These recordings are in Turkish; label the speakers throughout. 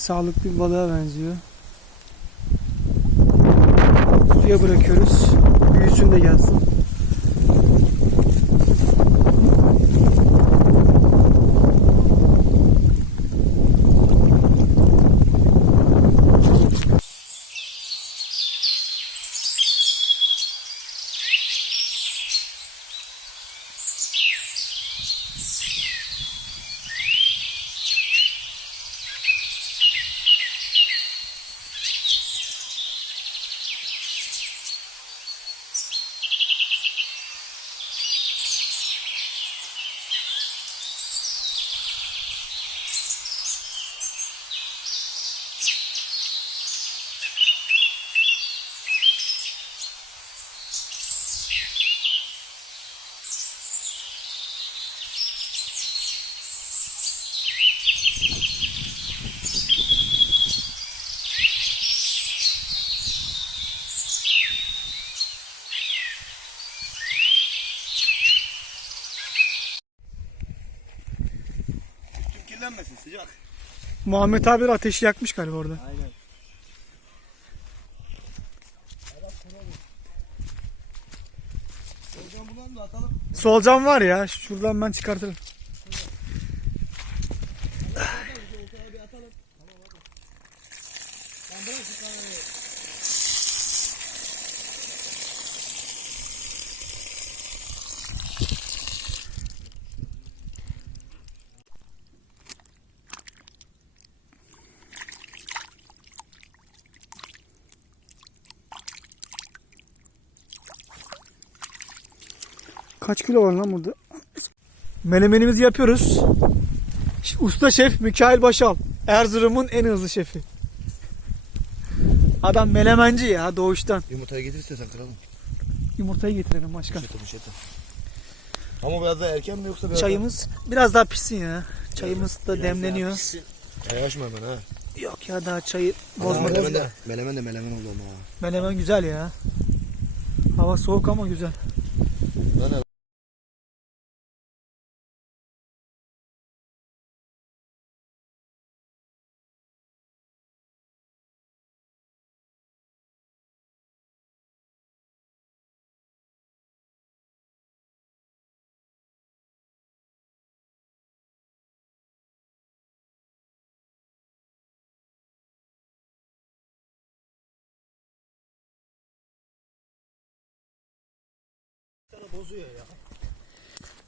Speaker 1: Sağlıklı bir balığa benziyor. Suya bırakıyoruz. Büyüsün de gelsin.
Speaker 2: Kirlenmesin sıcak.
Speaker 1: Muhammed abi de ateşi yakmış galiba orada.
Speaker 2: Aynen.
Speaker 1: Solcan var ya. Şuradan ben çıkartırım. Kaç kilo var lan burada? Menemenimizi yapıyoruz. Usta şef Mikail Başal. Erzurum'un en hızlı şefi. Adam menemenci ya doğuştan.
Speaker 2: Yumurtayı getir istersen kralım.
Speaker 1: Yumurtayı getirelim başkan.
Speaker 2: Şeto şeto. Ama biraz daha erken mi yoksa biraz
Speaker 1: Çayımız biraz daha pişsin ya. Çayımız da
Speaker 2: daha-
Speaker 1: demleniyor.
Speaker 2: Biraz daha pişsin. Yavaşma hemen ha.
Speaker 1: Yok ya daha çayı
Speaker 2: Melemen
Speaker 1: bozmadık.
Speaker 2: de, melemen de melemen oldu ama ha.
Speaker 1: Menemen güzel ya. Hava soğuk ama güzel.
Speaker 2: Lan bozuyor ya.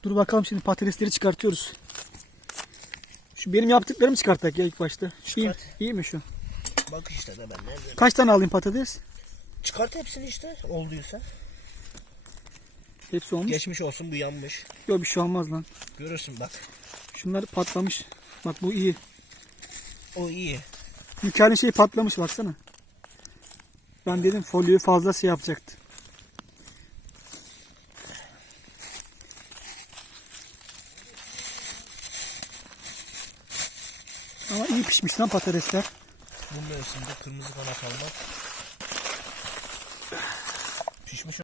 Speaker 1: Dur bakalım şimdi patatesleri çıkartıyoruz. Şu benim yaptıklarımı çıkarttık ya ilk başta. Şu iyi, iyi mi şu?
Speaker 2: Bak işte de ben nerede?
Speaker 1: Kaç tane alayım patates?
Speaker 2: Çıkart hepsini işte olduysa.
Speaker 1: Hepsi olmuş.
Speaker 2: Geçmiş olsun bu yanmış.
Speaker 1: Yok bir şey olmaz lan.
Speaker 2: Görürsün bak.
Speaker 1: Şunlar patlamış. Bak bu iyi.
Speaker 2: O iyi.
Speaker 1: Mükemmel şey patlamış baksana. Ben dedim folyoyu fazla şey yapacaktı. Ama iyi pişmiş lan patatesler.
Speaker 2: Bu mevsimde kırmızı kanat almak. Pişmiş